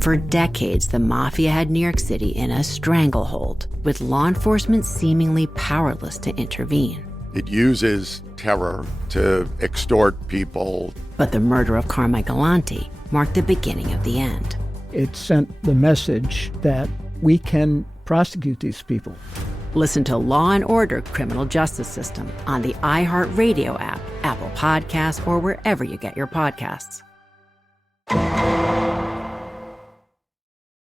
For decades, the mafia had New York City in a stranglehold, with law enforcement seemingly powerless to intervene. It uses terror to extort people. But the murder of Carmine Galante marked the beginning of the end. It sent the message that we can prosecute these people. Listen to Law & Order: Criminal Justice System on the iHeartRadio app, Apple Podcasts, or wherever you get your podcasts.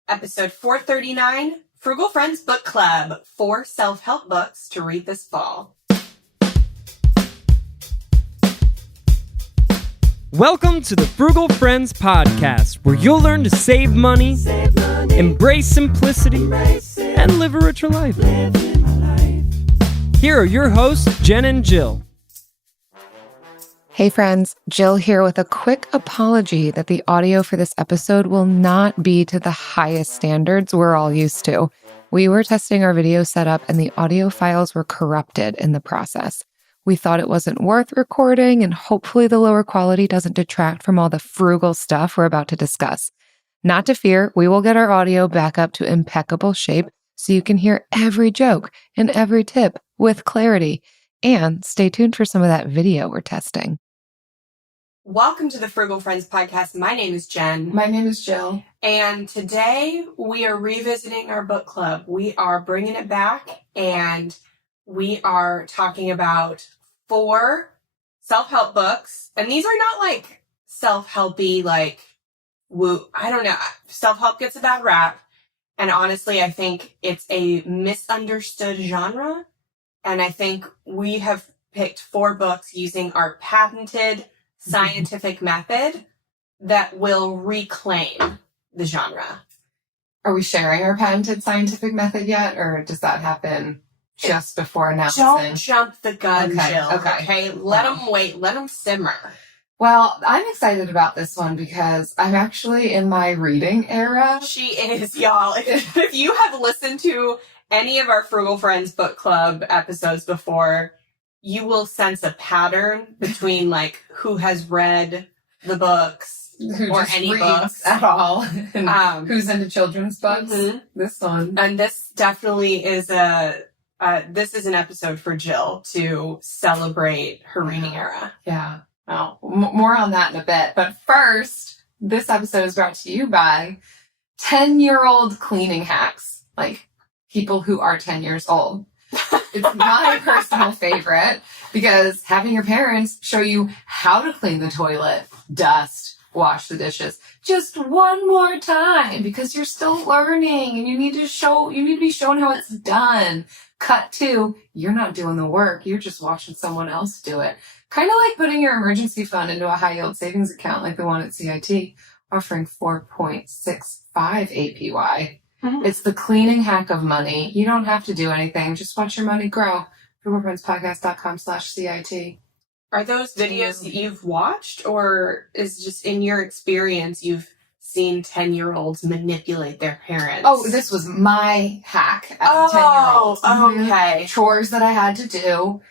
Episode 439, Frugal Friends Book Club, 4 self-help books to read this fall. Welcome to the Frugal Friends podcast, where you'll learn to save money, embrace simplicity, and live a richer life. Here are your hosts, Jen and Jill. Hey friends, Jill here with a quick apology that the audio for this episode will not be to the highest standards we're all used to. We were testing our video setup and the audio files were corrupted in the process. We thought it wasn't worth recording, and hopefully the lower quality doesn't detract from all the frugal stuff we're about to discuss. Not to fear, we will get our audio back up to impeccable shape so you can hear every joke and every tip with clarity. And stay tuned for some of that video we're testing. Welcome to the Frugal Friends podcast. My name is Jen. My name is Jill. And today we are revisiting our book club. We are bringing it back, and we are talking about 4 self-help books. And these are not like self-helpy, like, woo, I don't know. Self-help gets a bad rap. And honestly, I think it's a misunderstood genre. And I think we have picked 4 books using our patented scientific method that will reclaim the genre. Are we sharing our patented scientific method yet, or does that happen just before announcing? Don't jump the gun, Okay, Jill. okay. Let them wait. Let them simmer. Well, I'm excited about this one because I'm actually in my reading era. She is, y'all. If you have listened to any of our Frugal Friends book club episodes before, you will sense a pattern between like who has read the books Who or just any reads books at all. And who's into children's books? Mm-hmm. This one. And this definitely is this is an episode for Jill to celebrate her reading era. Yeah. Well, more on that in a bit. But first, this episode is brought to you by 10-year-old cleaning hacks. Like, people who are 10 years old. It's my personal favorite because having your parents show you how to clean the toilet, dust, wash the dishes just one more time because you're still learning and you need to be shown how it's done. Cut 2, you're not doing the work. You're just watching someone else do it. Kind of like putting your emergency fund into a high yield savings account like the one at CIT, offering 4.65 APY. Mm-hmm. It's the cleaning hack of money. You don't have to do anything. Just watch your money grow. frugalfriendspodcast.com/CIT. Are those videos that you've watched, or is just in your experience you've seen 10-year-olds manipulate their parents? Oh, this was my hack as a 10-year-old. Oh, okay. Chores that I had to do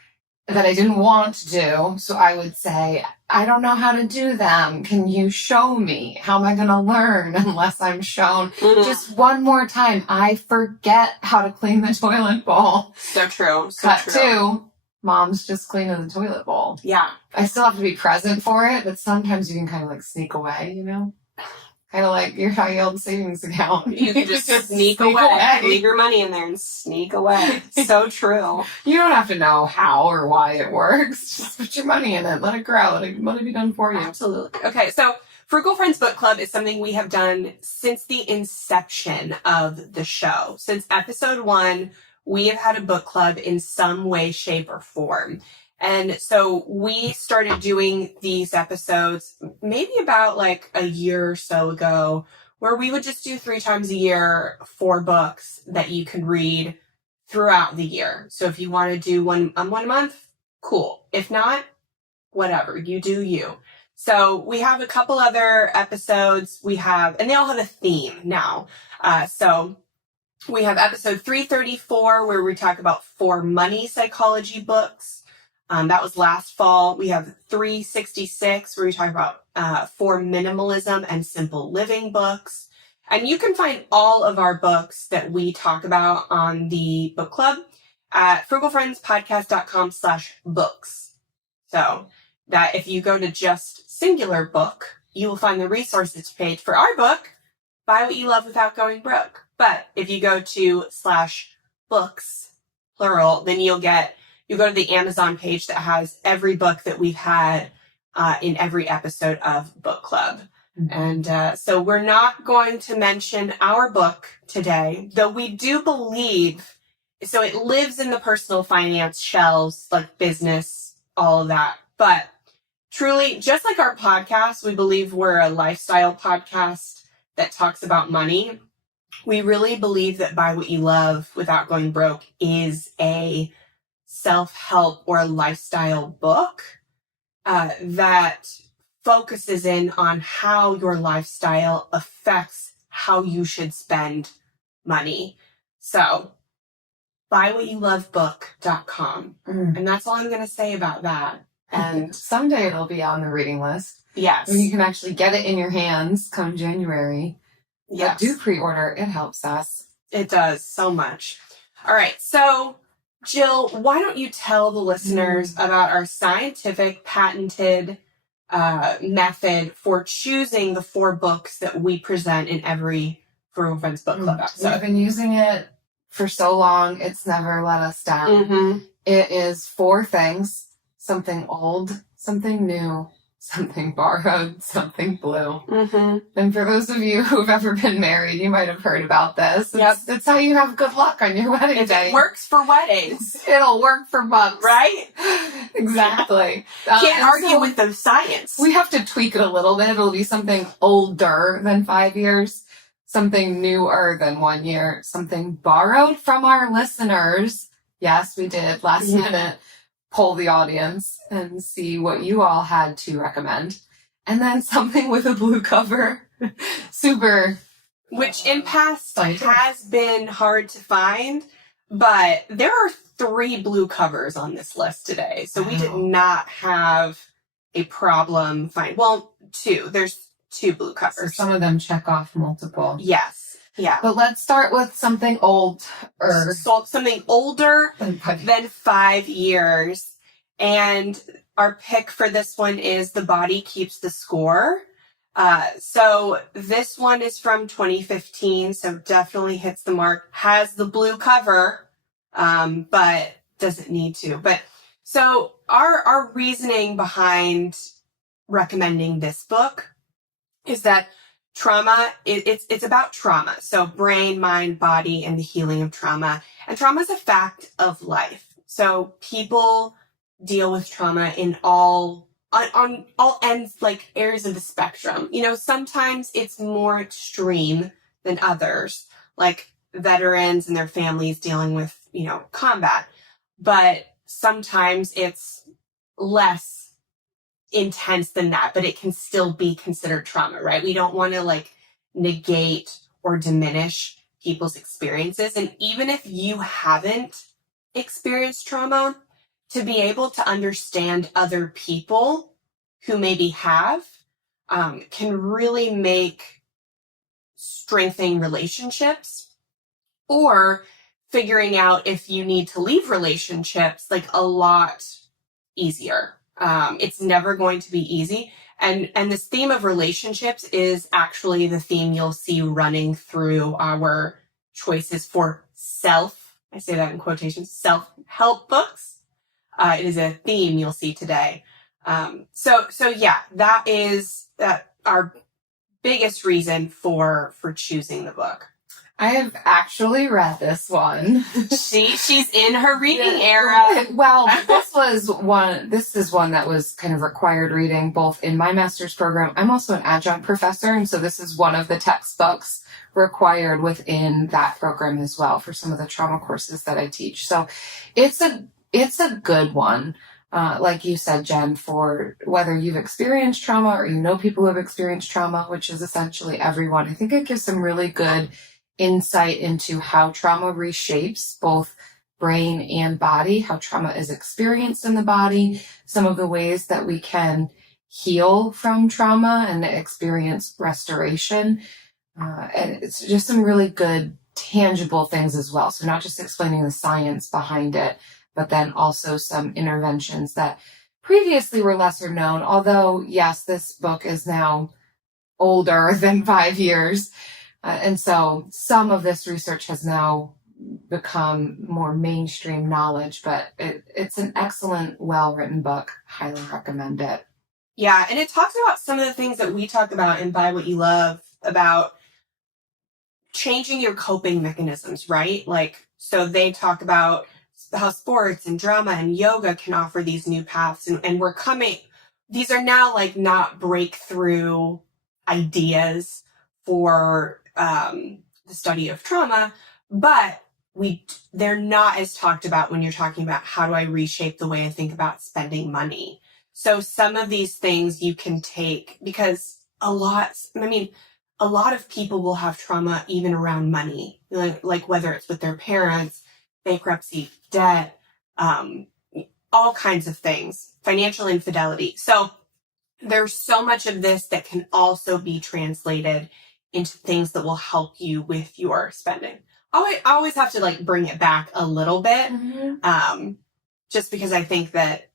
that I didn't want to do. So I would say, I don't know how to do them. Can you show me? How am I going to learn unless I'm shown? Mm-hmm. Just one more time. I forget how to clean the toilet bowl. So true. Cut 2, mom's just cleaning the toilet bowl. Yeah. I still have to be present for it, but sometimes you can kind of like sneak away, you know? Kind of like your high yield savings account. You can just sneak away. Leave your money in there and sneak away. So true. You don't have to know how or why it works. Just put your money in it. Let it grow. Let it be done for you. Absolutely. Okay, so Frugal Friends Book Club is something we have done since the inception of the show. Since episode 1, we have had a book club in some way, shape, or form. And so we started doing these episodes maybe about like a year or so ago, where we would just do 3 times a year 4 books that you can read throughout the year. So if you want to do one a month, cool. If not, whatever, you do you. So we have a couple other episodes and they all have a theme now. So we have episode 334 where we talk about 4 money psychology books. That was last fall. We have 366 where we talk about 4 minimalism and simple living books. And you can find all of our books that we talk about on the book club at frugalfriendspodcast.com/books. So that if you go to just singular book, you will find the resources page for our book, Buy What You Love Without Going Broke. But if you go to /books, plural, then you go to the Amazon page that has every book that we've had in every episode of book club. And so we're not going to mention our book today, though we do believe, so it lives in the personal finance shelves, like business, all of that. But truly, just like our podcast, we believe we're a lifestyle podcast that talks about money. We really believe that Buy What You Love Without Going Broke is a self-help or lifestyle book that focuses in on how your lifestyle affects how you should spend money. So, buywhatyoulovebook.com. And that's all I'm going to say about that. And someday it'll be on the reading list. Yes. When you can actually get it in your hands come January. Yes. Do pre-order. It helps us. It does so much. All right. So, Jill, why don't you tell the listeners about our scientific patented method for choosing the 4 books that we present in every Frugal Friends Book Club episode. We've been using it for so long, it's never let us down. It is 4 things: something old, something new, something borrowed, something blue. And for those of you who've ever been married, you might have heard about this. It's how you have good luck on your wedding day. It works for weddings. It'll work for bucks. Right? Exactly. Can't argue with the science. We have to tweak it a little bit. It'll be something older than 5 years, something newer than 1 year, something borrowed from our listeners. Yes, we did last minute poll the audience and see what you all had to recommend. And then something with a blue cover. Super. Which in past has been hard to find, but there are 3 blue covers on this list today. So we did not have a problem finding. Well, 2. There's 2 blue covers. So some of them check off multiple. Yes. Yeah. But let's start with something old or something older than 5 years. And our pick for this one is The Body Keeps the Score. So this one is from 2015, so definitely hits the mark, has the blue cover, but doesn't need to. But so our reasoning behind recommending this book is that trauma, it's about trauma. So brain, mind, body, and the healing of trauma. And trauma is a fact of life. So people deal with trauma in on all ends, like areas of the spectrum. You know, sometimes it's more extreme than others, like veterans and their families dealing with, combat. But sometimes it's less intense than that, but it can still be considered trauma, right? We don't want to negate or diminish people's experiences. And even if you haven't experienced trauma, to be able to understand other people who maybe have, can really make strengthening relationships or figuring out if you need to leave relationships a lot easier. It's never going to be easy. And this theme of relationships is actually the theme you'll see running through our choices for I say that in quotations, self-help books. It is a theme you'll see today. So yeah, that is our biggest reason for choosing the book. I have actually read this one. She's in her reading era. Well, this is one that was kind of required reading both in my master's program. I'm also an adjunct professor, and so this is one of the textbooks required within that program as well for some of the trauma courses that I teach. So it's a good one. Like you said, Jen, for whether you've experienced trauma or you know people who have experienced trauma, which is essentially everyone. I think it gives some really good insight into how trauma reshapes both brain and body, how trauma is experienced in the body, some of the ways that we can heal from trauma and experience restoration. And it's just some really good, tangible things as well. So not just explaining the science behind it, but then also some interventions that previously were lesser known. Although, yes, this book is now older than 5 years. And so some of this research has now become more mainstream knowledge, but it's an excellent, well-written book. Highly recommend it. Yeah, and it talks about some of the things that we talk about in Buy What You Love, about changing your coping mechanisms, right? Like, so they talk about how sports and drama and yoga can offer these new paths. And these are now like not breakthrough ideas for the study of trauma, but they're not as talked about when you're talking about how do I reshape the way I think about spending money. So some of these things you can take, because a lot of people will have trauma even around money, like whether it's with their parents, bankruptcy, debt, all kinds of things, financial infidelity. So there's so much of this that can also be translated into things that will help you with your spending. I always have to like bring it back a little bit, just because I think that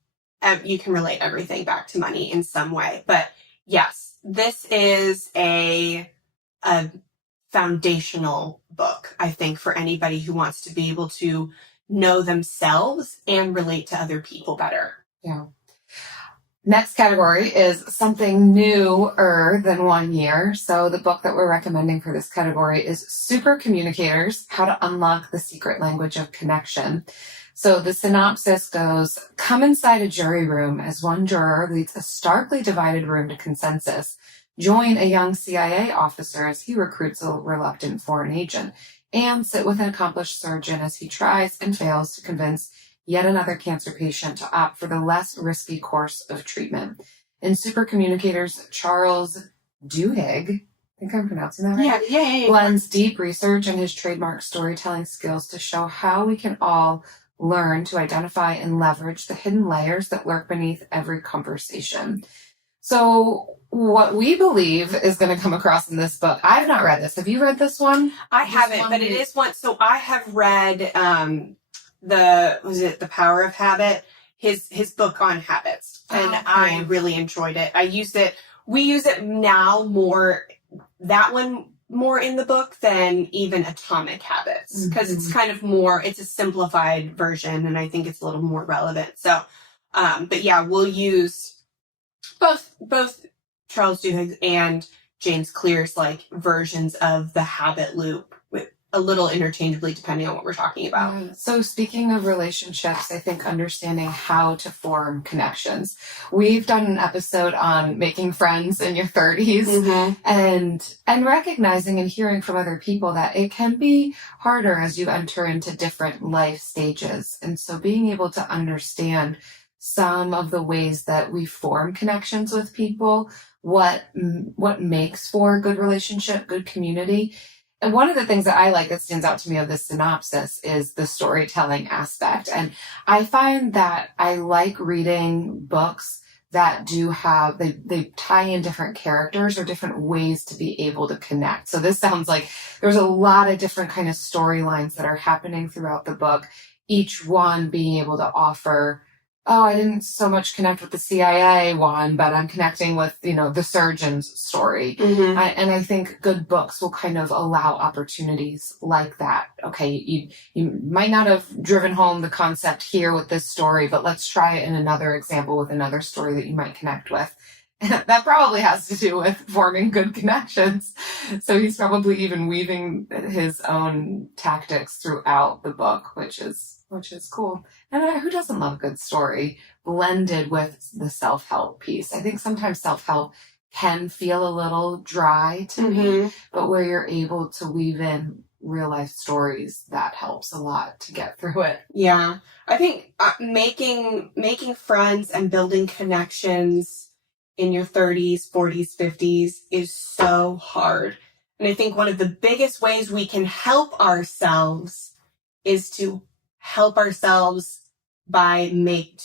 you can relate everything back to money in some way. But yes, this is a foundational book, I think, for anybody who wants to be able to know themselves and relate to other people better. Yeah. Next category is something newer than 1 year. So the book that we're recommending for this category is Super Communicators: How to Unlock the Secret Language of Connection. So the synopsis goes, come inside a jury room as one juror leads a starkly divided room to consensus. Join a young CIA officer as he recruits a reluctant foreign agent, and sit with an accomplished surgeon as he tries and fails to convince yet another cancer patient to opt for the less risky course of treatment. In Super Communicators, Charles Duhigg, I think I'm pronouncing that right? Yeah. Blends deep research and his trademark storytelling skills to show how we can all learn to identify and leverage the hidden layers that lurk beneath every conversation. So what we believe is going to come across in this book, I've not read this. Have you read this one? I haven't, but it is one. So I have read The Power of Habit, his book on habits, and I really enjoyed it. We use it now more, that one more in the book than even Atomic Habits, because it's kind of more, it's a simplified version, and I think it's a little more relevant. So, but yeah, we'll use both Charles Duhigg and James Clear's like versions of the habit loop, with a little interchangeably depending on what we're talking about. So speaking of relationships, I think understanding how to form connections. We've done an episode on making friends in your 30s and recognizing and hearing from other people that it can be harder as you enter into different life stages. And so being able to understand some of the ways that we form connections with people, what makes for a good relationship, good community. And one of the things that I like that stands out to me of this synopsis is the storytelling aspect. And I find that I like reading books that do have, they tie in different characters or different ways to be able to connect. So this sounds like there's a lot of different kind of storylines that are happening throughout the book, each one being able to offer, oh, I didn't so much connect with the CIA one, but I'm connecting with, the surgeon's story. And I think good books will kind of allow opportunities like that. Okay, you might not have driven home the concept here with this story, but let's try it in another example with another story that you might connect with. That probably has to do with forming good connections. So he's probably even weaving his own tactics throughout the book, which is cool. And who doesn't love a good story blended with the self-help piece? I think sometimes self-help can feel a little dry to me, but where you're able to weave in real life stories, that helps a lot to get through it. Yeah. I think making friends and building connections in your 30s, 40s, 50s is so hard. And I think one of the biggest ways we can help ourselves is to help ourselves by make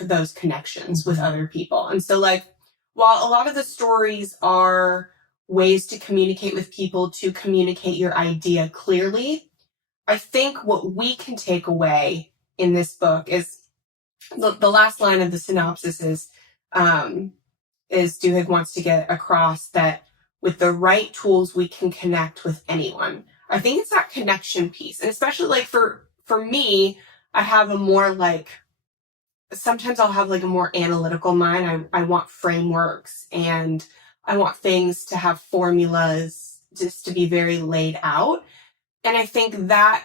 those connections with other people. And so like, while a lot of the stories are ways to communicate with people, to communicate your idea clearly. I think what we can take away in this book is the last line of the synopsis is Duhigg wants to get across that with the right tools, we can connect with anyone. I think it's that connection piece. And especially like for me, I have a more like, sometimes I'll have like a more analytical mind. I want frameworks and I want things to have formulas, just to be very laid out. And I think that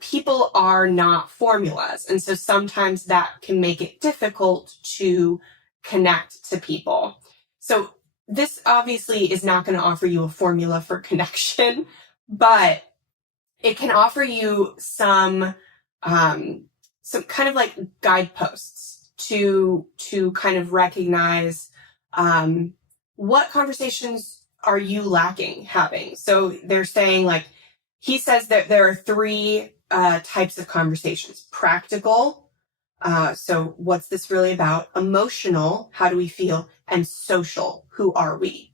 people are not formulas. And so sometimes that can make it difficult to connect to people. So this obviously is not going to offer you a formula for connection, but it can offer you some kind of like guideposts to kind of recognize what conversations are you lacking having. So they're saying like, he says that there are three types of conversations: practical, so what's this really about? Emotional, how do we feel? And social, who are we?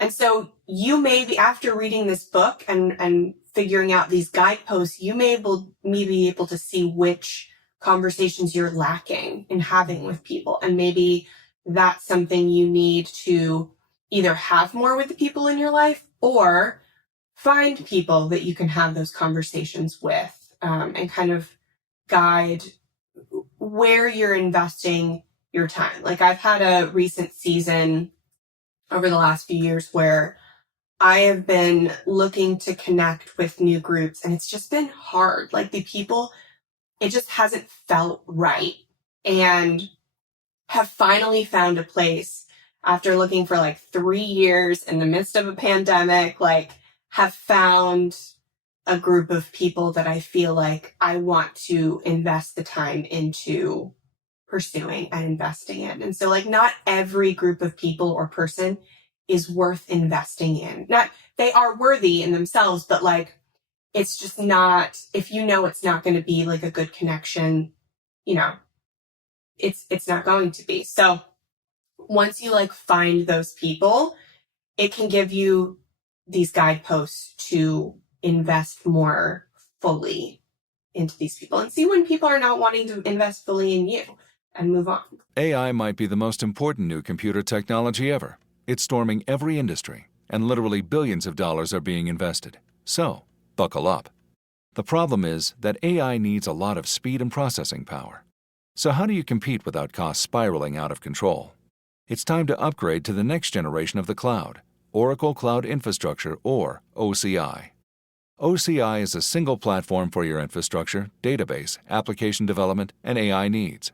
And so you may be, after reading this book and figuring out these guideposts, you may be able to see which conversations you're lacking in having with people. And maybe that's something you need to either have more with the people in your life or find people that you can have those conversations with, and kind of guide where you're investing your time. Like I've had a recent season over the last few years where I have been looking to connect with new groups, and it's just been hard. Like the people, it just hasn't felt right, and have finally found a place after looking for like 3 years in the midst of a pandemic, like have found a group of people that I feel like I want to invest the time into pursuing and investing in. And so like not every group of people or person is worth investing in. Not, they are worthy in themselves, but like, it's just not, if you know it's not going to be like a good connection, you know, it's not going to be. So once you like find those people, it can give you these guideposts to invest more fully into these people and see when people are not wanting to invest fully in you and move on. AI might be the most important new computer technology ever. It's storming every industry, and literally billions of dollars are being invested. So, buckle up. The problem is that AI needs a lot of speed and processing power. So how do you compete without costs spiraling out of control? It's time to upgrade to the next generation of the cloud, Oracle Cloud Infrastructure, or OCI. OCI is a single platform for your infrastructure, database, application development, and AI needs.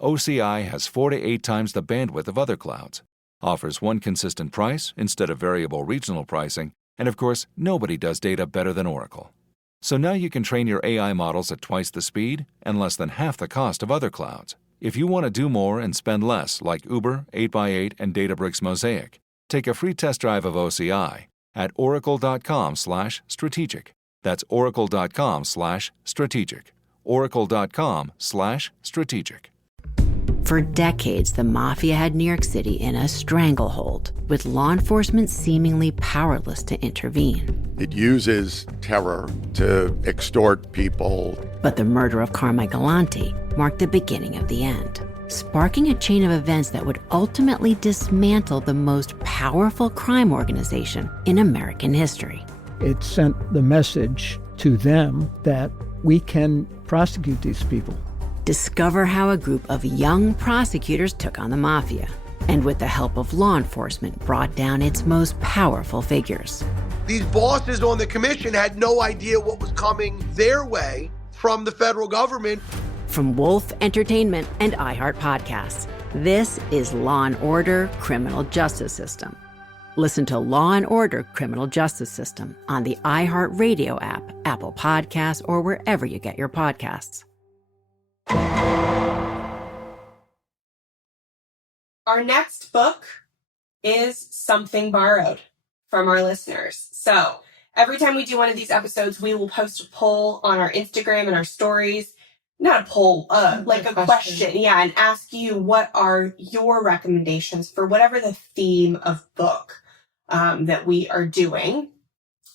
OCI has 4 to 8 times the bandwidth of other clouds, offers one consistent price instead of variable regional pricing, and of course, nobody does data better than Oracle. So now you can train your AI models at twice the speed and less than half the cost of other clouds. If you want to do more and spend less like Uber, 8x8, and Databricks Mosaic, take a free test drive of OCI at oracle.com/strategic. That's oracle.com/strategic. oracle.com/strategic. For decades, the mafia had New York City in a stranglehold, with law enforcement seemingly powerless to intervene. It uses terror to extort people. But the murder of Carmine Galante marked the beginning of the end, sparking a chain of events that would ultimately dismantle the most powerful crime organization in American history. It sent the message to them that we can prosecute these people. Discover how a group of young prosecutors took on the mafia, and with the help of law enforcement, brought down its most powerful figures. These bosses on the commission had no idea what was coming their way from the federal government. From Wolf Entertainment and iHeart Podcasts, this is Law & Order: Criminal Justice System. Listen to Law & Order: Criminal Justice System on the iHeart Radio app, Apple Podcasts, or wherever you get your podcasts. Our next book is Something Borrowed from our listeners. So every time we do one of these episodes, we will post a poll on our Instagram and our stories. Not a poll, like a question. Yeah, and ask you what are your recommendations for whatever the theme of book that we are doing.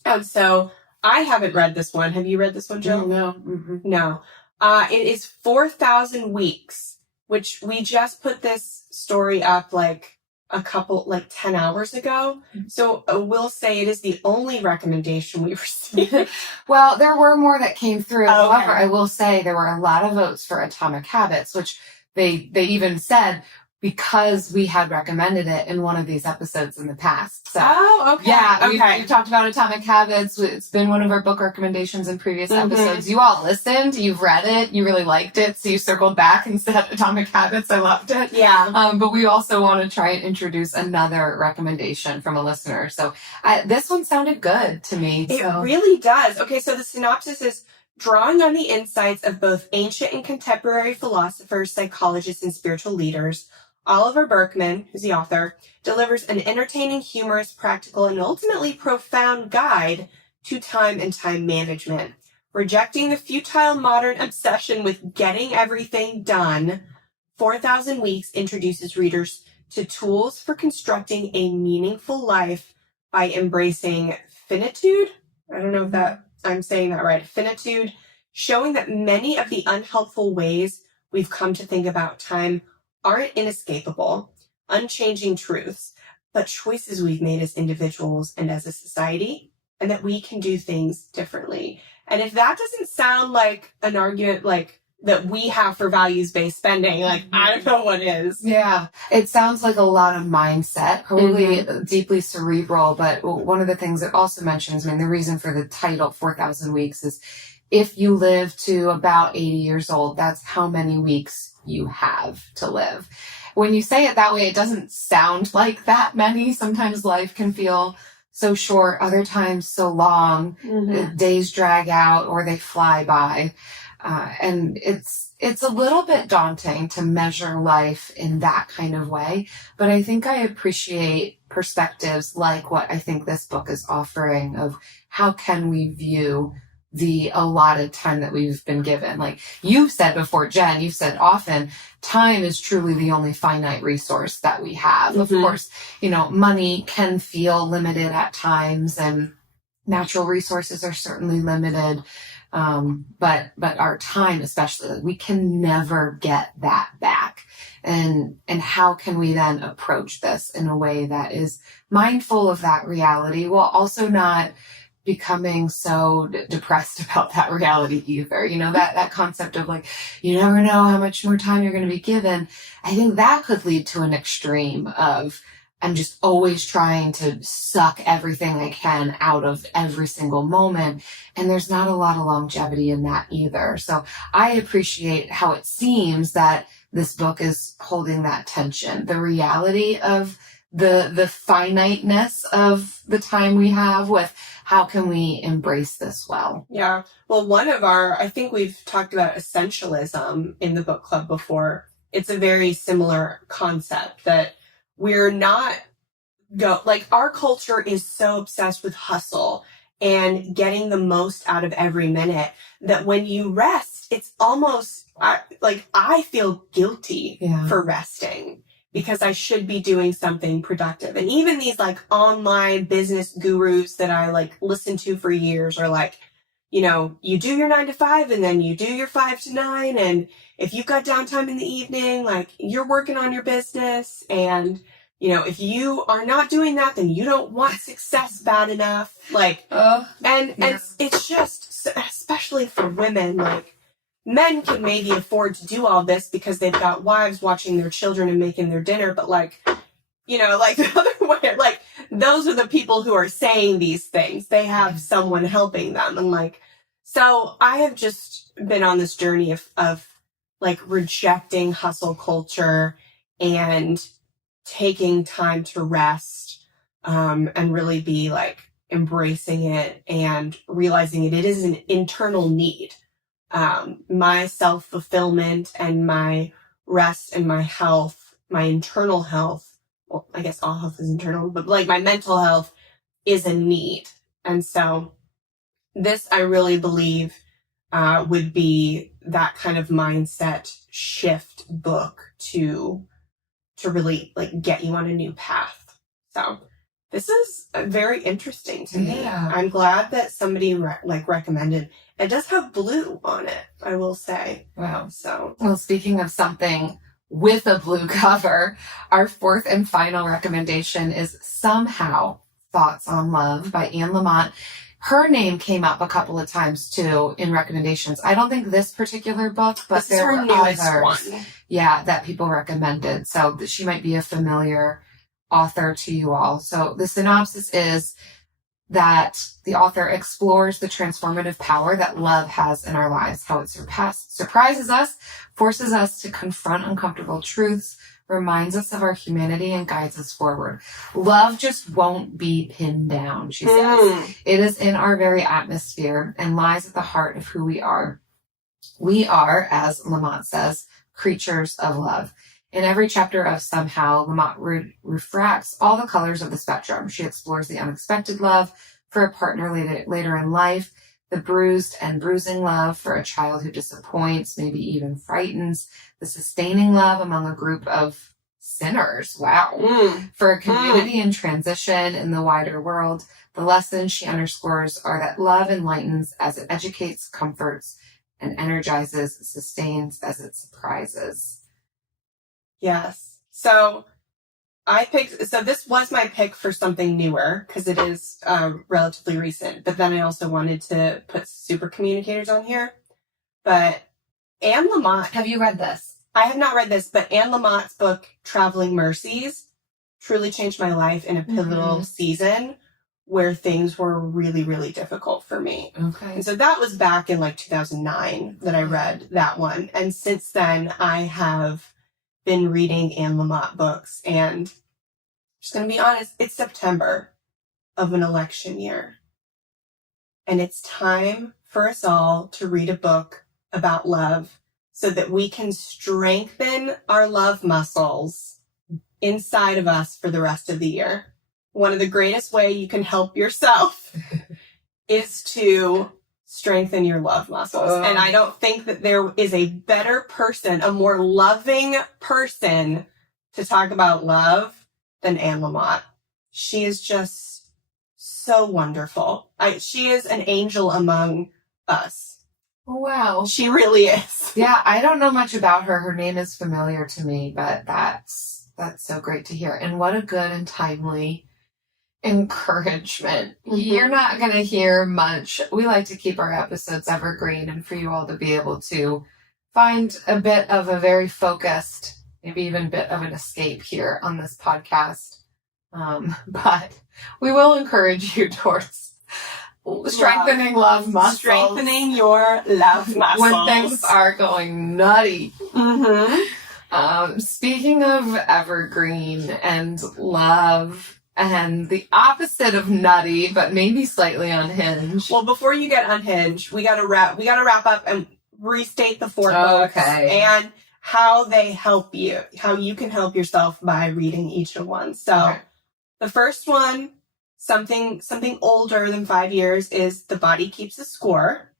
And so I haven't read this one. Have you read this one, Jill? No. Mm-hmm. No. It is 4,000 Weeks, which we just put this story up like 10 hours ago. So we'll say it is the only recommendation we received. Well, there were more that came through. Okay. However, I will say there were a lot of votes for Atomic Habits, which they even said because we had recommended it in one of these episodes in the past. So, okay. Yeah, okay. we've talked about Atomic Habits. It's been one of our book recommendations in previous episodes. You all listened, you've read it, you really liked it, so you circled back and said Atomic Habits. I loved it. Yeah. But we also want to try and introduce another recommendation from a listener. So this one sounded good to me. It really does. Okay, so the synopsis is drawing on the insights of both ancient and contemporary philosophers, psychologists, and spiritual leaders. Oliver Burkeman, who's the author, delivers an entertaining, humorous, practical, and ultimately profound guide to time and time management. Rejecting the futile modern obsession with getting everything done, 4,000 Weeks introduces readers to tools for constructing a meaningful life by embracing finitude. I don't know if I'm saying that right. Finitude, showing that many of the unhelpful ways we've come to think about time aren't inescapable, unchanging truths, but choices we've made as individuals and as a society, and that we can do things differently. And if that doesn't sound like an argument like that we have for values-based spending, like, I don't know what is. Yeah, it sounds like a lot of mindset, probably deeply cerebral, but one of the things it also mentions, the reason for the title 4,000 Weeks is if you live to about 80 years old, that's how many weeks you have to live. When you say it that way, it doesn't sound like that many. Sometimes life can feel so short, other times so long. Days drag out or they fly by. And it's a little bit daunting to measure life in that kind of way. But I think I appreciate perspectives like what I think this book is offering of how can we view the allotted time that we've been given. Like you've said before, Jen, you've said often, time is truly the only finite resource that we have. Of course, money can feel limited at times and natural resources are certainly limited. But our time, especially, we can never get that back. And how can we then approach this in a way that is mindful of that reality while also not becoming so depressed about that reality either. That concept of like, you never know how much more time you're going to be given. I think that could lead to an extreme of, I'm just always trying to suck everything I can out of every single moment. And there's not a lot of longevity in that either. So I appreciate how it seems that this book is holding that tension, the reality of the finiteness of the time we have with how can we embrace this well? Yeah. Well, I think we've talked about essentialism in the book club before. It's a very similar concept that we're not our culture is so obsessed with hustle and getting the most out of every minute that when you rest, it's almost I feel guilty for resting because I should be doing something productive. And even these online business gurus that I listen to for years are you do your 9 to 5 and then you do your 5 to 9. And if you've got downtime in the evening, you're working on your business. And, if you are not doing that, then you don't want success bad enough. It's just, especially for women, men can maybe afford to do all this because they've got wives watching their children and making their dinner. But the other way, those are the people who are saying these things. They have someone helping them. And so I have just been on this journey of rejecting hustle culture and taking time to rest, and really be embracing it and realizing it is an internal need. My self-fulfillment and my rest and my health, my internal health, well, I guess all health is internal, but my mental health is a need. And so this, I really believe, would be that kind of mindset shift book to really get you on a new path. So This is very interesting to me. Yeah. I'm glad that somebody recommended. It does have blue on it, I will say. Wow. So, Well, speaking of something with a blue cover, our fourth and final recommendation is Somehow Thoughts on Love by Anne Lamott. Her name came up a couple of times too in recommendations. I don't think this particular book, but this is there her were newest others, one. yeah, that people recommended. So she might be a familiar author to you all. So the synopsis is that the author explores the transformative power that love has in our lives, how it surprises us, forces us to confront uncomfortable truths, reminds us of our humanity, and guides us forward. Love just won't be pinned down, she says. It is in our very atmosphere and lies at the heart of who we are. We are, as Lamott says, creatures of love. In every chapter of Somehow, Lamott refracts all the colors of the spectrum. She explores the unexpected love for a partner later in life, the bruised and bruising love for a child who disappoints, maybe even frightens, the sustaining love among a group of sinners, for a community in transition in the wider world. The lessons she underscores are that love enlightens as it educates, comforts, and energizes, sustains as it surprises. Yes. So this was my pick for something newer because it is relatively recent, but then I also wanted to put super communicators on here. But Anne Lamott. Have you read this? I have not read this, but Anne Lamott's book, Traveling Mercies, truly changed my life in a pivotal season where things were really, really difficult for me. Okay. And so that was back in 2009 that I read that one. And since then, I have been reading Anne Lamott books. And I'm just going to be honest, it's September of an election year. And it's time for us all to read a book about love so that we can strengthen our love muscles inside of us for the rest of the year. One of the greatest ways you can help yourself is to strengthen your love muscles. And I don't think that there is a better person, a more loving person to talk about love than Anne Lamott. She is just so wonderful. She is an angel among us. Wow. She really is. Yeah, I don't know much about her. Her name is familiar to me, but that's so great to hear. And what a good and timely encouragement. You're not going to hear much. We like to keep our episodes evergreen and for you all to be able to find a bit of a very focused, maybe even a bit of an escape here on this podcast. But we will encourage you towards strengthening love muscles. Strengthening your love muscles. When things are going nutty. Speaking of evergreen and love and the opposite of nutty, but maybe slightly unhinged. Well, before you get unhinged, we gotta wrap up and restate the 4 books and how they help you, how you can help yourself by reading each of one. So the first one, something older than 5 years, is The Body Keeps a Score.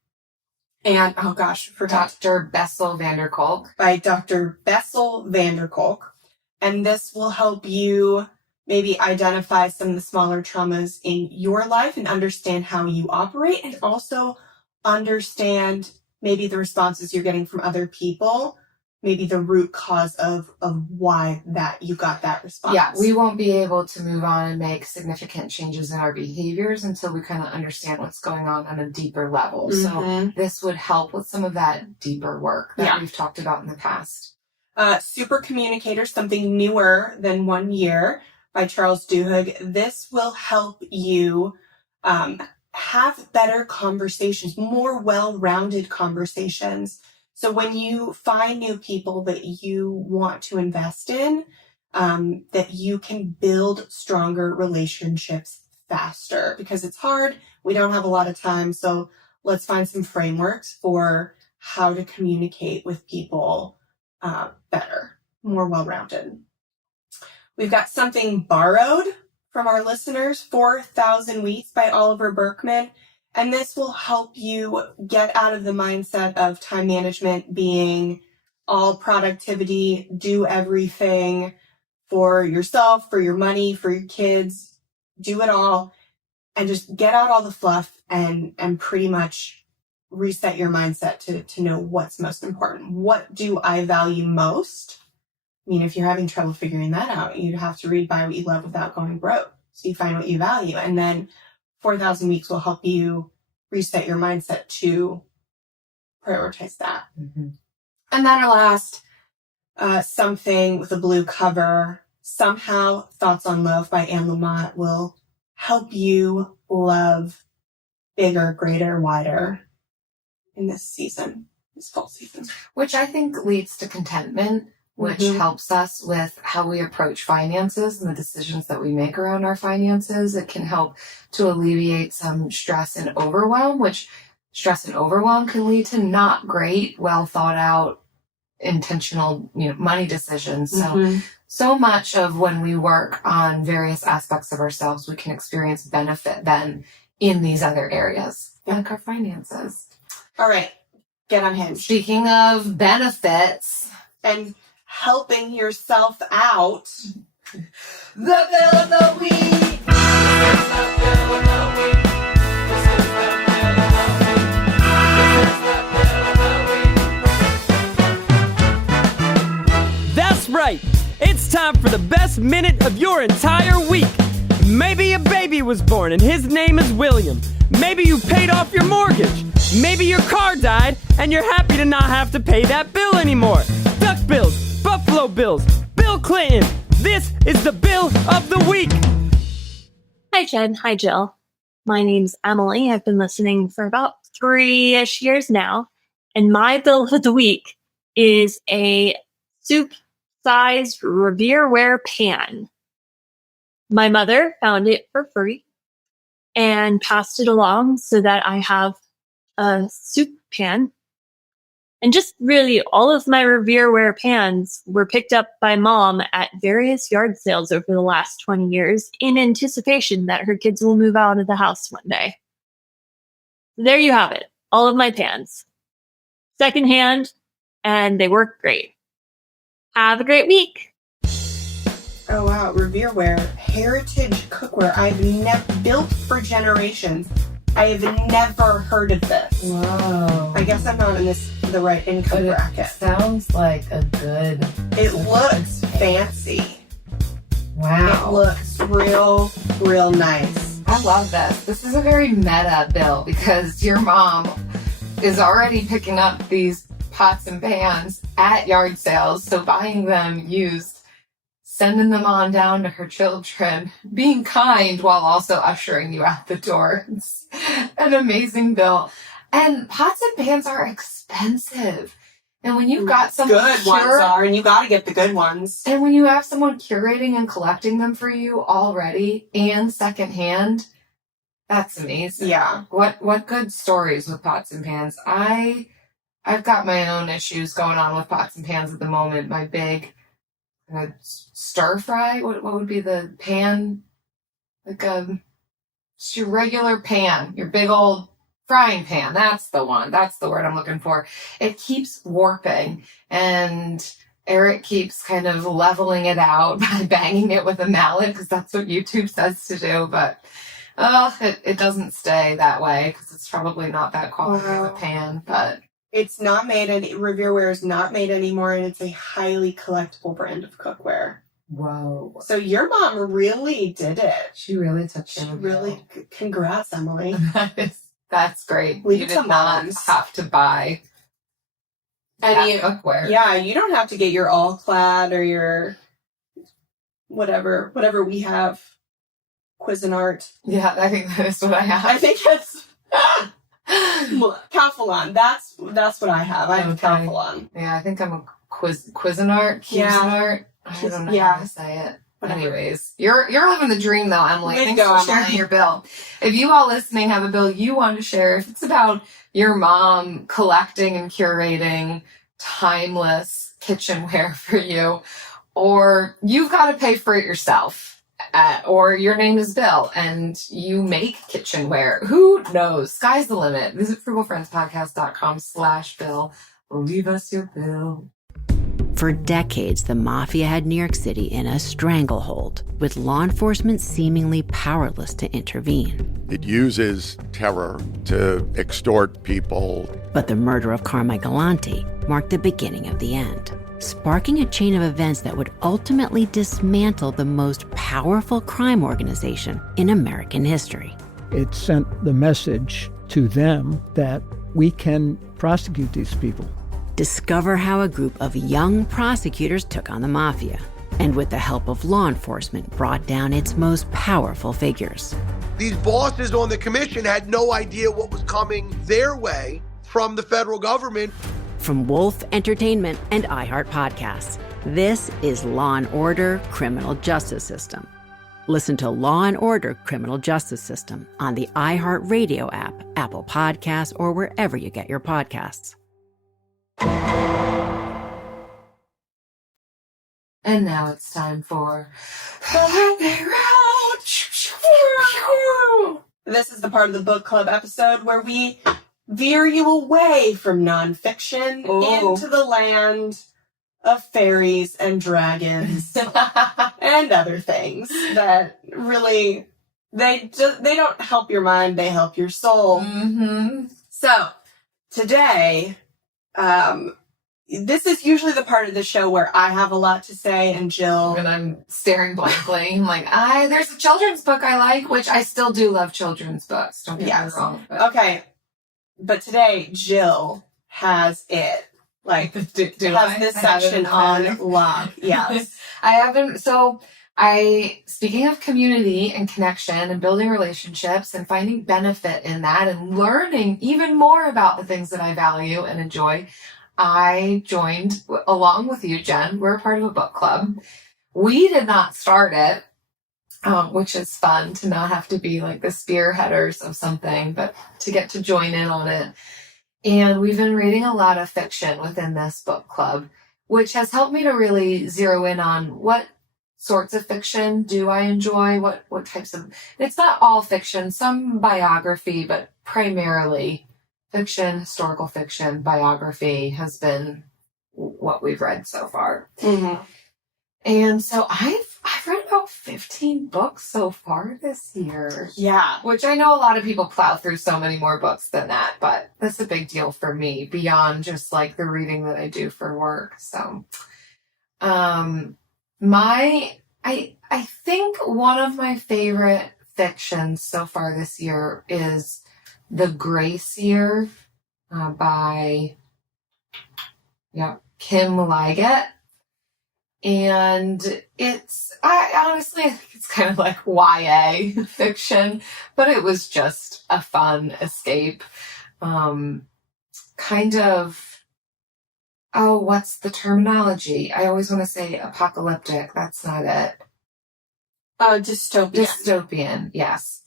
And, oh gosh, I forgot. Dr. Bessel van der Kolk. By Dr. Bessel van der Kolk. And this will help you maybe identify some of the smaller traumas in your life and understand how you operate, and also understand maybe the responses you're getting from other people, maybe the root cause of why that you got that response. Yeah, we won't be able to move on and make significant changes in our behaviors until we kind of understand what's going on a deeper level. So this would help with some of that deeper work that we've talked about in the past. Super Communicator, something newer than 1 year, by Charles Duhigg. This will help you have better conversations, more well-rounded conversations. So when you find new people that you want to invest in, that you can build stronger relationships faster, because it's hard. We don't have a lot of time. So let's find some frameworks for how to communicate with people better, more well-rounded. We've got Something Borrowed from our listeners, 4,000 Weeks by Oliver Burkeman. And this will help you get out of the mindset of time management being all productivity, do everything for yourself, for your money, for your kids. do it all and just get out all the fluff and pretty much reset your mindset to know what's most important. What do I value most? I mean, if you're having trouble figuring that out, you'd have to read Buy What You Love Without Going Broke. So you find what you value. And then 4,000 Weeks will help you reset your mindset to prioritize that. Mm-hmm. And then our last, Something with a Blue Cover, Somehow Thoughts on Love by Anne Lamott will help you love bigger, greater, wider in this season, this fall season. Which I think leads to contentment, which helps us with how we approach finances and the decisions that we make around our finances. It can help to alleviate some stress and overwhelm, which stress and overwhelm can lead to not great, well thought out, intentional, money decisions. So much of when we work on various aspects of ourselves, we can experience benefit then in these other areas, like our finances. All right, get unhinged. Speaking of benefits and helping yourself out, the bill of the week. That's right. It's time for the best minute of your entire week. Maybe a baby was born and his name is William. Maybe you paid off your mortgage. Maybe your car died and you're happy to not have to pay that bill anymore. Duck bills, Buffalo Bills, Bill Clinton. This is the bill of the week. Hi, Jen. Hi, Jill. My name's Emily. I've been listening for about 3-ish years now. And my bill of the week is a soup-sized Revereware pan. My mother found it for free and passed it along so that I have a soup pan. And just really all of my Revereware pans were picked up by Mom at various yard sales over the last 20 years in anticipation that her kids will move out of the house one day. There you have it. All of my pans. Secondhand, and they work great. Have a great week. Oh, wow. Revereware, heritage cookware. I've never built for generations. I have never heard of this. Whoa. I guess I'm not in the right income bracket. Sounds like a good... It looks fancy. Wow. It looks real nice. I love this. This is a very meta bill because your mom is already picking up these pots and pans at yard sales. So buying them used, sending them on down to her children, being kind while also ushering you out the door. It's an amazing bill. And pots and pans are expensive. And when you've got someone good ones are, and you got to get the good ones. And when you have someone curating and collecting them for you already and secondhand, that's amazing. Yeah. What good stories with pots and pans. I've got my own issues going on with pots and pans at the moment. My big stir fry. What would be the pan? Like just your regular pan, your big old frying pan. That's the one. That's the word I'm looking for. It keeps warping, and Eric keeps kind of leveling it out by banging it with a mallet because that's what YouTube says to do. But it doesn't stay that way because it's probably not that quality of a pan. But it's not made. Revereware is not made anymore, and it's a highly collectible brand of cookware. Whoa! So your mom really did it. She really took care of you. Really, congrats, Emily. That's great. Leave you it did to not moms. have to buy any cookware. Yeah, you don't have to get your all clad or your whatever we have. Cuisinart. Yeah, I think that is what I have. I think it's Calphalon. That's what I have. I have Calphalon. Yeah, I think I'm a Cuisinart. Yeah. I don't know how to say it. Anyways, you're living the dream though, Emily. Thanks for sharing your bill. If you all listening have a bill you want to share, if it's about your mom collecting and curating timeless kitchenware for you, or you've got to pay for it yourself, or your name is Bill and you make kitchenware, who knows? Sky's the limit. Visit frugalfriendspodcast.com/bill. Leave us your bill. For decades, the mafia had New York City in a stranglehold, with law enforcement seemingly powerless to intervene. It uses terror to extort people. But the murder of Carmine Galante marked the beginning of the end, sparking a chain of events that would ultimately dismantle the most powerful crime organization in American history. It sent the message to them that we can prosecute these people. Discover how a group of young prosecutors took on the mafia, and with the help of law enforcement, brought down its most powerful figures. These bosses on the commission had no idea what was coming their way from the federal government. From Wolf Entertainment and iHeart Podcasts, this is Law & Order Criminal Justice System. Listen to Law & Order Criminal Justice System on the iHeart Radio app, Apple Podcasts, or wherever you get your podcasts. And now it's time for This is the part of the book club episode where we veer you away from nonfiction into the land of fairies and dragons and other things that really they don't help your mind, they help your soul. Mm-hmm. So today, this is usually the part of the show where I have a lot to say, and Jill. And I'm staring blankly. I'm like, there's a children's book I like, which I still do love children's books. Don't get me wrong. But. Okay. But today, Jill has it. Like, has this section on lock. Yes. I haven't. So speaking of community and connection and building relationships and finding benefit in that and learning even more about the things that I value and enjoy, I joined along with you, Jen. We're a part of a book club. We did not start it, which is fun to not have to be like the spearheaders of something, but to get to join in on it. And we've been reading a lot of fiction within this book club, which has helped me to really zero in on what sorts of fiction do I enjoy, what types of, it's not all fiction, some biography, but primarily fiction, historical fiction, biography has been what we've read so far. Mm-hmm. And so I've read about 15 books so far this year. Yeah. Which I know a lot of people plow through so many more books than that, but that's a big deal for me beyond just like the reading that I do for work. So, I think one of my favorite fictions so far this year is The Grace Year by Kim Liggett. And I honestly think it's kind of like YA fiction, but it was just a fun escape. Kind of, what's the terminology? I always want to say apocalyptic. That's not it. Dystopian. Dystopian, yes.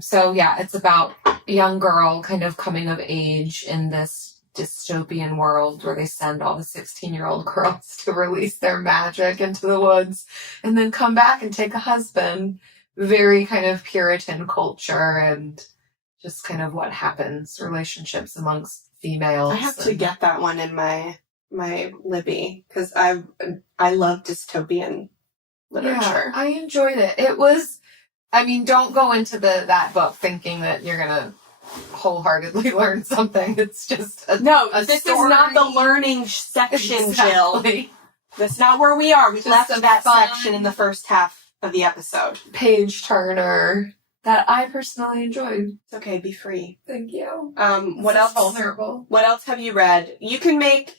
So yeah, it's about a young girl kind of coming of age in this dystopian world where they send all the 16-year-old girls to release their magic into the woods and then come back and take a husband. Very kind of Puritan culture and just kind of what happens, relationships amongst females. I have to get that one in my Libby because I love dystopian literature. Yeah, I enjoyed it. It was, don't go into that book thinking that you're gonna wholeheartedly learn something. It's just this is not the learning section, Jill. That's not where we are. We left that section in the first half of the episode. Page turner that I personally enjoyed. It's okay, be free. Thank you. What else? Vulnerable. What else have you read? You can make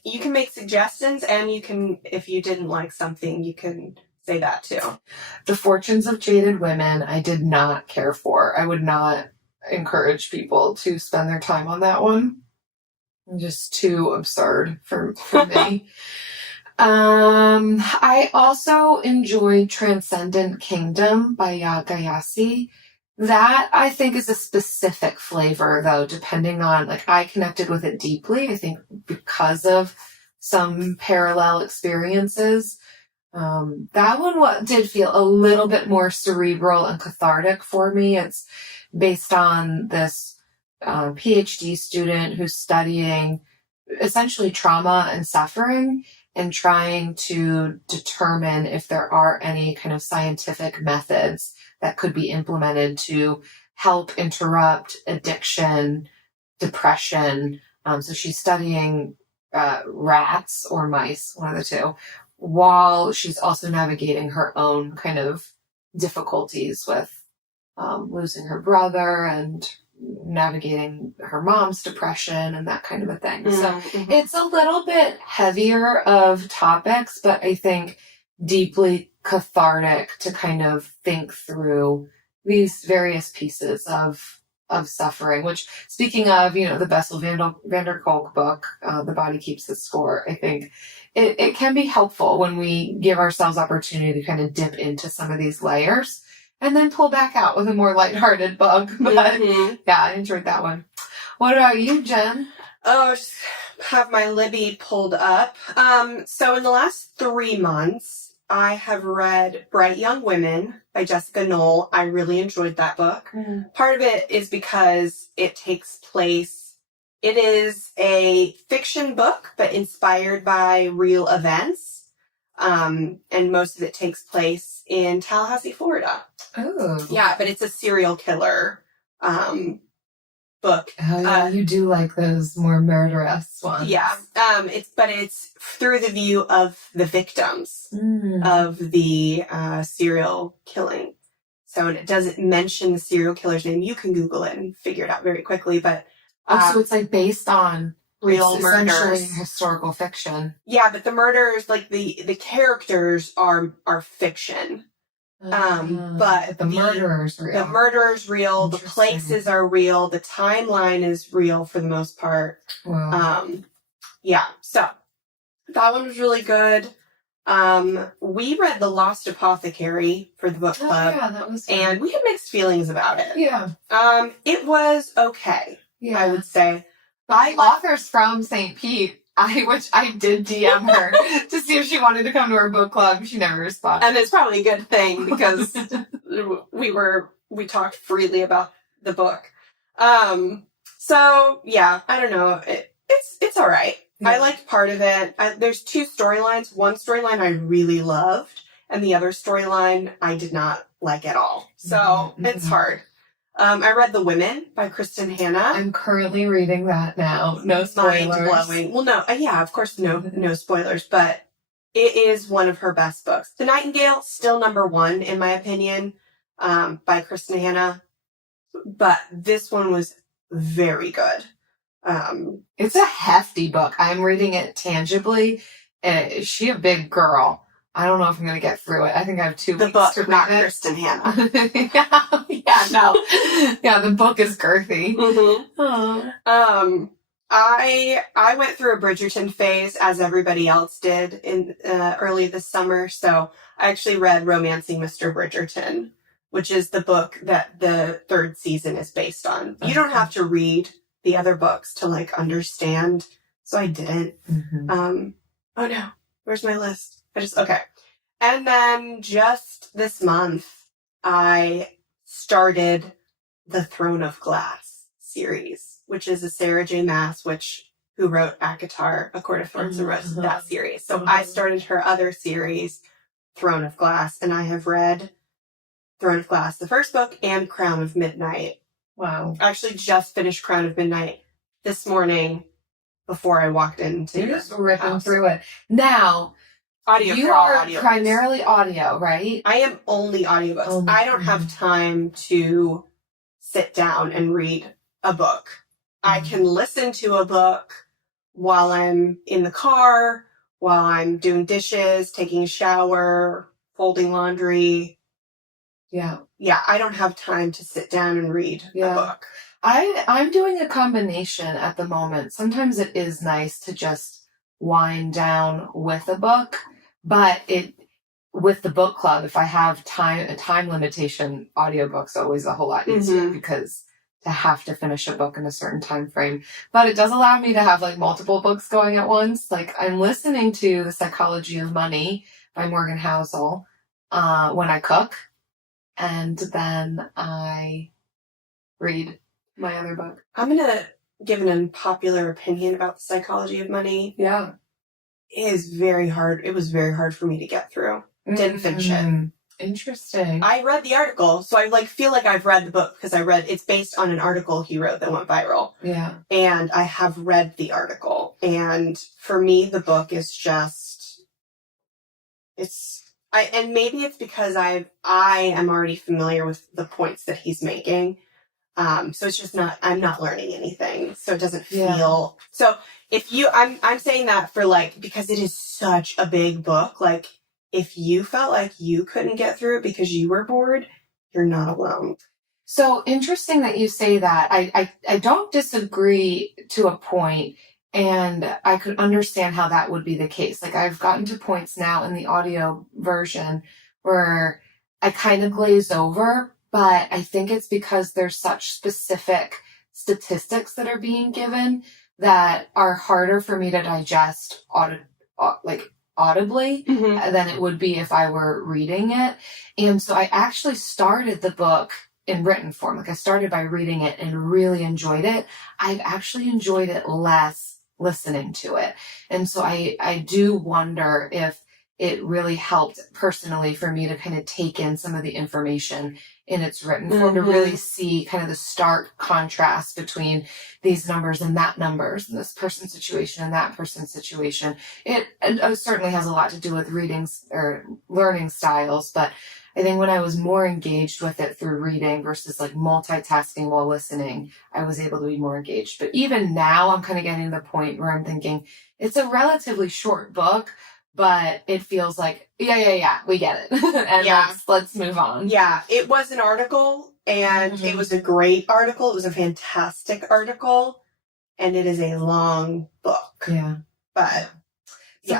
suggestions, and you can, if you didn't like something, you can say that too. The Fortunes of Jaded Women, I did not care for. I would not encourage people to spend their time on that one. Just too absurd for me. I also enjoyed Transcendent Kingdom by Yaa Gyasi. That I think is a specific flavor though, depending on, I connected with it deeply, I think because of some parallel experiences. That one did feel a little bit more cerebral and cathartic for me. It's based on this PhD student who's studying essentially trauma and suffering, and trying to determine if there are any kind of scientific methods that could be implemented to help interrupt addiction, depression. So she's studying rats or mice, one of the two, while she's also navigating her own kind of difficulties with losing her brother and navigating her mom's depression and that kind of a thing. So it's a little bit heavier of topics, but I think deeply cathartic to kind of think through these various pieces of suffering, which, speaking of, the Bessel van der Kolk book, The Body Keeps the Score, I think it can be helpful when we give ourselves opportunity to kind of dip into some of these layers and then pull back out with a more lighthearted book. But yeah, I enjoyed that one. What about you, Jen? Oh, just have my Libby pulled up. So in the last 3 months, I have read Bright Young Women by Jessica Knoll. I really enjoyed that book. Part of it is because it is a fiction book, but inspired by real events. And most of it takes place in Tallahassee, Florida. Oh. Yeah, but it's a serial killer book. Oh, yeah, you do like those more murderous ones. Yeah. It's through the view of the victims of the serial killing. So it doesn't mention the serial killer's name. You can Google it and figure it out very quickly. But so it's like based on real murders, essentially historical fiction. Yeah, but the murders, like the characters are fiction. But the murderer's real. The murderer's real. The places are real. The timeline is real for the most part. Wow. Yeah. So that one was really good. We read The Lost Apothecary for the book club. Yeah, that was fun. And we had mixed feelings about it. Yeah. It was okay. Yeah. I would say. Author's from St. Pete. Which I did DM her to see if she wanted to come to our book club. She never responded. And it's probably a good thing because we talked freely about the book. So yeah, I don't know. It's all right. Yeah. I liked part of it. There's 2 storylines. One storyline I really loved, and the other storyline I did not like at all. So it's hard. I read The Women by Kristen Hanna. I'm currently reading that now. No spoilers. Mind-blowing. Well, no, yeah, of course, no spoilers, but it is one of her best books. The Nightingale, still number 1, in my opinion, by Kristen Hanna. But this one was very good. It's a hefty book. I'm reading it tangibly. Is she a big girl? I don't know if I'm going to get through it. I think I have 2 weeks book, to read not it. Kristen Hanna. Yeah, the book is girthy. I went through a Bridgerton phase, as everybody else did in early this summer. So I actually read Romancing Mr. Bridgerton, which is the book that the 3rd season is based on. You don't have to read the other books to understand. So I didn't. Oh no, where's my list? Okay. And then just this month, I started the Throne of Glass series, which is a Sarah J. Maas, who wrote ACOTAR, A Court of Thorns and Roses, that series. So I started her other series, Throne of Glass, and I have read Throne of Glass, the first book, and Crown of Midnight. Wow. I actually just finished Crown of Midnight this morning before I walked into You're just ripping through it. Now, audio. You are primarily audio, right? I am only audiobooks. I don't have time to sit down and read a book. I can listen to a book while I'm in the car, while I'm doing dishes, taking a shower, folding laundry. Yeah. Yeah, I don't have time to sit down and read a book. I'm doing a combination at the moment. Sometimes it is nice to just wind down with a book. But with the book club, if I have a time limitation, audiobook's always a whole lot easier because to have to finish a book in a certain time frame. But it does allow me to have multiple books going at once. I'm listening to The Psychology of Money by Morgan Housel when I cook, and then I read my other book. I'm gonna give an unpopular opinion about the psychology of money. Yeah. It is very hard. It was very hard for me to get through. Didn't finish it. Interesting. I read the article, so I feel like I've read the book because it's based on an article he wrote that went viral. Yeah. And I have read the article. And for me, the book is just, and maybe it's because I am already familiar with the points that he's making. So it's just I'm not learning anything. So it doesn't feel, so I'm saying that for because it is such a big book, if you felt like you couldn't get through it because you were bored, you're not alone. So interesting that you say that. I don't disagree to a point, and I could understand how that would be the case. I've gotten to points now in the audio version where I kind of glaze over, but I think it's because there's such specific statistics that are being given that are harder for me to digest audibly than it would be if I were reading it. And so I actually started the book in written form. I started by reading it and really enjoyed it. I've actually enjoyed it less listening to it. And so I do wonder if it really helped personally for me to kind of take in some of the information in its written form to really see kind of the stark contrast between these numbers and that numbers and this person's situation and that person's situation. It certainly has a lot to do with readings or learning styles, but I think when I was more engaged with it through reading versus multitasking while listening, I was able to be more engaged. But even now I'm kind of getting to the point where I'm thinking it's a relatively short book, but it feels like, yeah, we get it. And let's move on. Yeah, it was an article, and it was a great article. It was a fantastic article, and it is a long book. Yeah. But,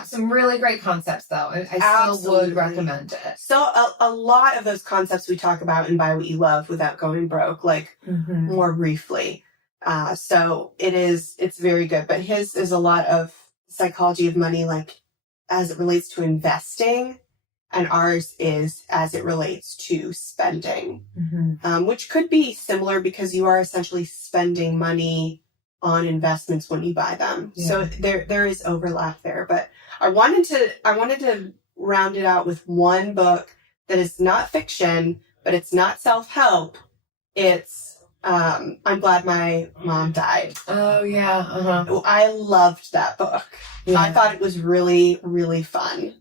some really great concepts, though. I still would recommend it. So a lot of those concepts we talk about in Buy What You Love Without Going Broke, more briefly. So it's very good. But his is a lot of psychology of money, as it relates to investing, and ours is as it relates to spending, which could be similar because you are essentially spending money on investments when you buy them. Yeah. So there is overlap there, but I wanted to round it out with one book that is not fiction, but it's not self-help. It's I'm Glad My Mom Died. Oh yeah. I loved that book. Yeah. I thought it was really, really fun.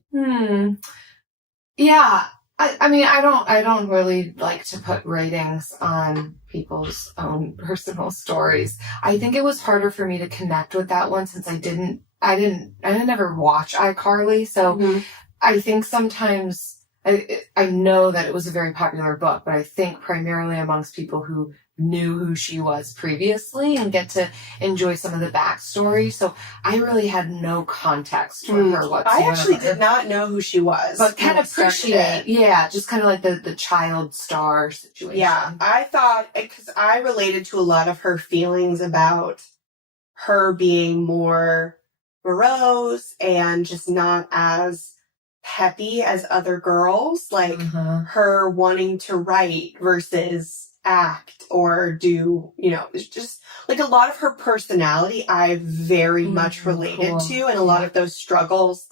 Yeah. I mean, I don't really like to put ratings on people's own personal stories. I think it was harder for me to connect with that one since I didn't ever watch iCarly. So I think sometimes I know that it was a very popular book, but I think primarily amongst people who knew who she was previously and get to enjoy some of the backstory. So I really had no context for her whatsoever. I actually did not know who she was. But can appreciate, just kind of like the child star situation. Yeah, I thought, because I related to a lot of her feelings about her being more morose and just not as peppy as other girls. Her wanting to write versus act or do, it's just a lot of her personality I very much related to, and a lot of those struggles,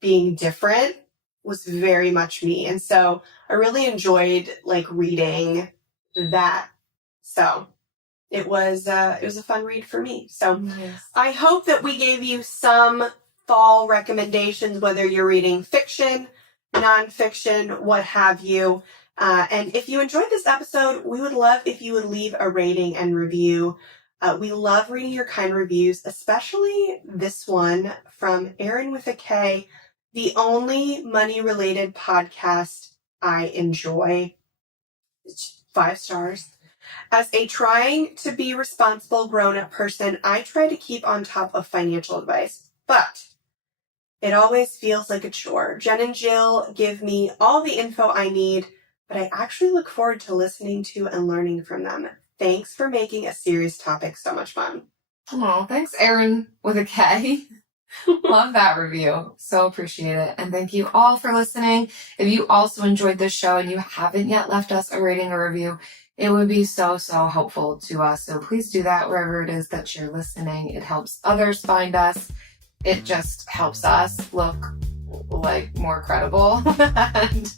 being different, was very much me. And so I really enjoyed reading that. So it was a fun read for me. So I hope that we gave you some fall recommendations, whether you're reading fiction, nonfiction, what have you. And if you enjoyed this episode, we would love if you would leave a rating and review. We love reading your kind reviews, especially this one from Aaron with a K, the only money-related podcast I enjoy. It's 5 stars. As a trying to be responsible grown-up person, I try to keep on top of financial advice, but it always feels like a chore. Jen and Jill give me all the info I need, but I actually look forward to listening to and learning from them. Thanks for making a serious topic so much fun. Oh, thanks, Aaron with a K. Love that review. So appreciate it. And thank you all for listening. If you also enjoyed this show and you haven't yet left us a rating or review, It would be so, so helpful to us. So please do that wherever it is that you're listening. It helps others find us. It just helps us look like more credible. And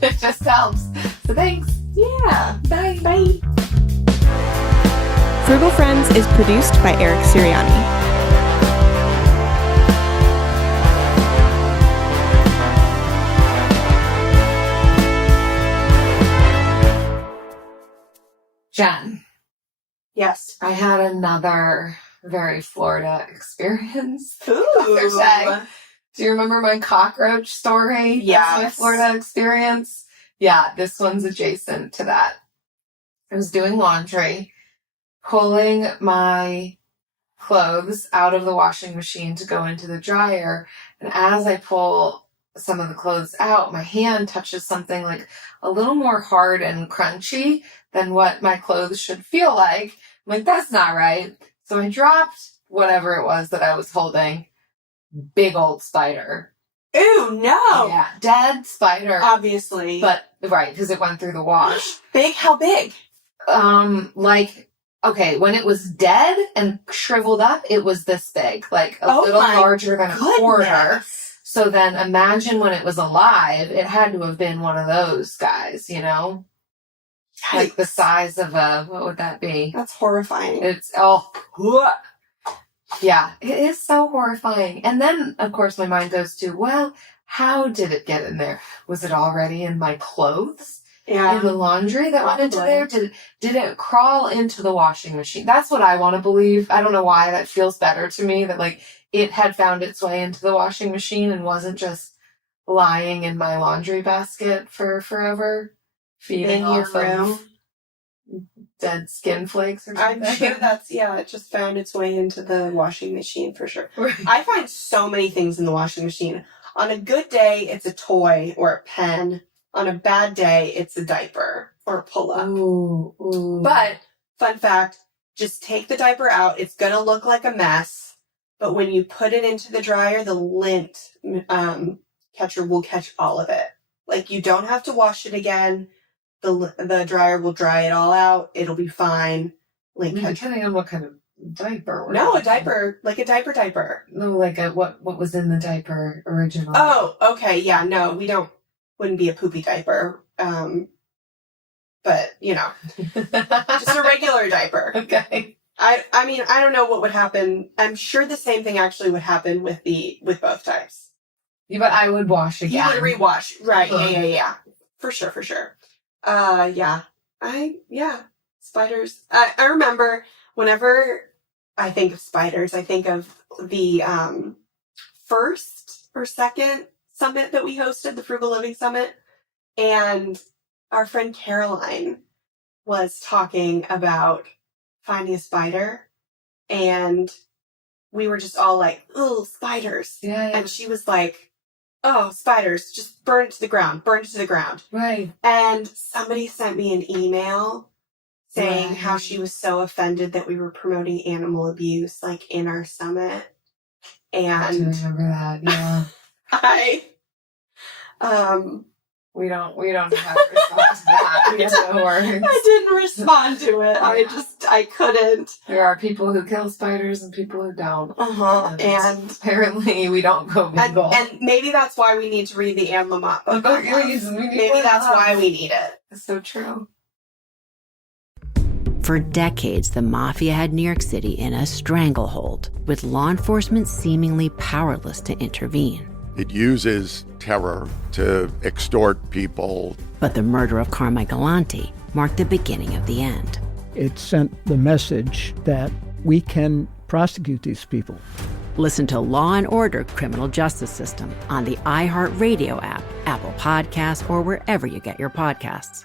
it just helps. So thanks. Yeah. Bye. Bye. Frugal Friends is produced by Eric Siriani. Jen. Yes. I had another very Florida experience. Ooh. Thursday. Do you remember my cockroach story? Yes. My Florida experience? Yeah, this one's adjacent to that. I was doing laundry, pulling my clothes out of the washing machine to go into the dryer. And as I pull some of the clothes out, my hand touches something like a little more hard and crunchy than what my clothes should feel like. I'm like, that's not right. So I dropped whatever it was that I was holding. Big old spider. Ooh, no. Yeah, dead spider. Obviously. But, right, because it went through the wash. Big? How big? Okay, when it was dead and shriveled up, it was this big. Like a little larger than a quarter. So then imagine when it was alive, it had to have been one of those guys, you know? Yikes. Like the size of what would that be? That's horrifying. It's, yeah, it is so horrifying. And then, of course, my mind goes to, well, how did it get in there? Was it already in my clothes? Yeah. In the laundry that went into there? Did it crawl into the washing machine? That's what I want to believe. I don't know why that feels better to me, that like it had found its way into the washing machine and wasn't just lying in my laundry basket for forever, feeding off of dead skin flakes or something. I'm sure it just found its way into the washing machine for sure. Right. I find so many things in the washing machine. On a good day, it's a toy or a pen. On a bad day, it's a diaper or a pull-up. Ooh. But, fun fact, just take the diaper out. It's going to look like a mess. But when you put it into the dryer, the lint catcher will catch all of it. Like, you don't have to wash it again. The dryer will dry it all out. It'll be fine. Like, depending on what kind of diaper. No, a diaper. Like a diaper. No, like what was in the diaper originally. Oh, okay. Yeah, no, wouldn't be a poopy diaper. But, you know, just a regular diaper. Okay. I mean, I don't know what would happen. I'm sure the same thing actually would happen with both types. Yeah, but I would wash again. You would rewash. Right. Yeah. For sure. Spiders. I remember whenever I think of spiders, I think of the first or second summit that we hosted, the Frugal Living Summit. And our friend Caroline was talking about finding a spider. And we were just all like, oh, spiders. Yeah. And she was like, oh, spiders, just burn it to the ground. Right. And somebody sent me an email saying how she was so offended that we were promoting animal abuse, like, in our summit. And I remember that, yeah. We don't know how to respond to that. We have no words. I didn't respond to it. I couldn't. There are people who kill spiders and people who don't. And apparently we don't go mingle. And maybe that's why we need to read the Animal book. Maybe that's why we need it. It's so true. For decades, the mafia had New York City in a stranglehold, with law enforcement seemingly powerless to intervene. It uses terror to extort people. But the murder of Carmichael Galante marked the beginning of the end. It sent the message that we can prosecute these people. Listen to Law and Order: Criminal Justice System on the iHeartRadio app, Apple Podcasts, or wherever you get your podcasts.